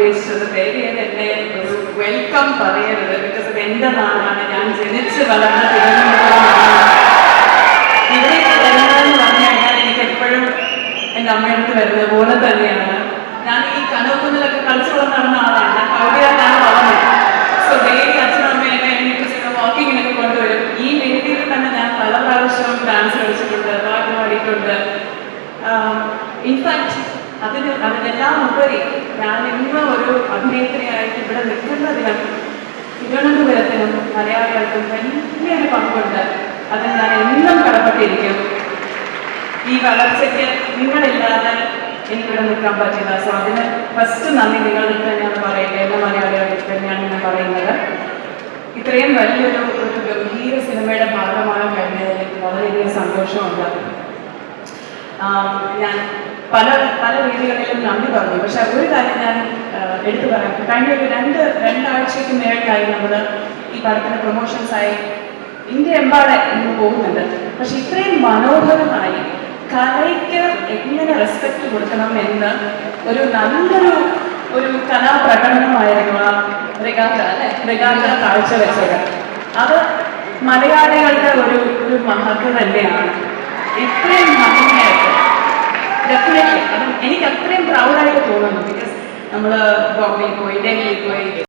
ഉദ്ദേശിച്ചത്. ദയവേത് എന്നെ ഒരു വെൽക്കം പറയരുത്. ബിക്കോസ് അത് എൻ്റെ നാടാണ്, ഞാൻ ജനിച്ച് വളർന്ന തിരുവനന്തപുരമാണ്. ഇവിടേക്ക് വരുന്നതെന്ന് പറഞ്ഞു കഴിഞ്ഞാൽ എനിക്ക് എപ്പോഴും എൻ്റെ അമ്മയടുത്ത് വരുന്നത് പോലെ തന്നെയാണ്. ഞാൻ ഈ കനോക്കുന്നിലൊക്കെ കളിച്ചു നടന്ന ആളാണ്. ഞാൻ കൗടിയാലാണ് വളർന്നത്. സോ ഡെയിലി അച്ഛനും അമ്മയെ എന്നെ വാക്കിങ്ങിനൊക്കെ കൊണ്ടുവരും. ഈ വേദിയിൽ തന്നെ ഞാൻ പല പ്രാവശ്യവും ഡാൻസ് കളിച്ചിട്ടുണ്ട്, പാട്ട് പാടിയിട്ടുണ്ട്. ഇൻഫാക്ട് അതിനെല്ലാം ഉപരി ഞാൻ ഇന്ന് ഒരു അഭിനേത്രിയായിട്ട് ഇവിടെ നിൽക്കുന്നതിനും തിരുവനന്തപുരത്തിനും മലയാളികൾക്കും വലിയൊരു പങ്കുണ്ട്. അതിന് ഞാൻ എന്നും കടപ്പെട്ടിരിക്കും. ഈ വളർച്ചയ്ക്ക് നിങ്ങളില്ലാതെ എനിക്കിവിടെ നിൽക്കാൻ പറ്റില്ല. സോ അതിന് ഫസ്റ്റ് നന്ദി നിങ്ങൾക്ക് തന്നെയാണ് പറയുന്നത്, എല്ലാ മലയാളികൾക്ക് തന്നെയാണ് ഞാൻ പറയുന്നത്. ഇത്രയും വലിയൊരു ഗംഭീര സിനിമയുടെ ഭാഗമാകാൻ കഴിഞ്ഞതിൽ വളരെയധികം സന്തോഷമുണ്ട്. ഞാൻ പല രീതികളിലും നന്ദി പറഞ്ഞു. പക്ഷെ ഒരു കാര്യം ഞാൻ എടുത്തു പറയാം. കഴിഞ്ഞ ഒരു രണ്ടാഴ്ചയ്ക്ക് മേളിലായി നമ്മൾ ഈ പടത്തിന് പ്രൊമോഷൻസായി ഇന്ത്യ എമ്പാടെ ഇന്ന് പോകുന്നുണ്ട്. പക്ഷെ ഇത്രയും മനോഹരമായി കലയ്ക്ക് എങ്ങനെ റെസ്പെക്ട് കൊടുക്കണം എന്ന് ഒരു നല്ലൊരു കലാപ്രകടനമായിരുന്നു ആ റിഗാത്ത കാഴ്ചവെച്ചത്. അത് മലയാളികളുടെ ഒരു മഹത്വം തന്നെയാണ്. ഇത്രയും ഭംഗിയായിട്ട് ഡെഫിനറ്റ്ലി അത് എനിക്ക് അത്രയും പ്രൗഡായിട്ട് തോന്നുന്നു. ബിക്കോസ് നമ്മൾ ബോംബെയിൽ പോയി, ഡൽഹിയിൽ പോയി,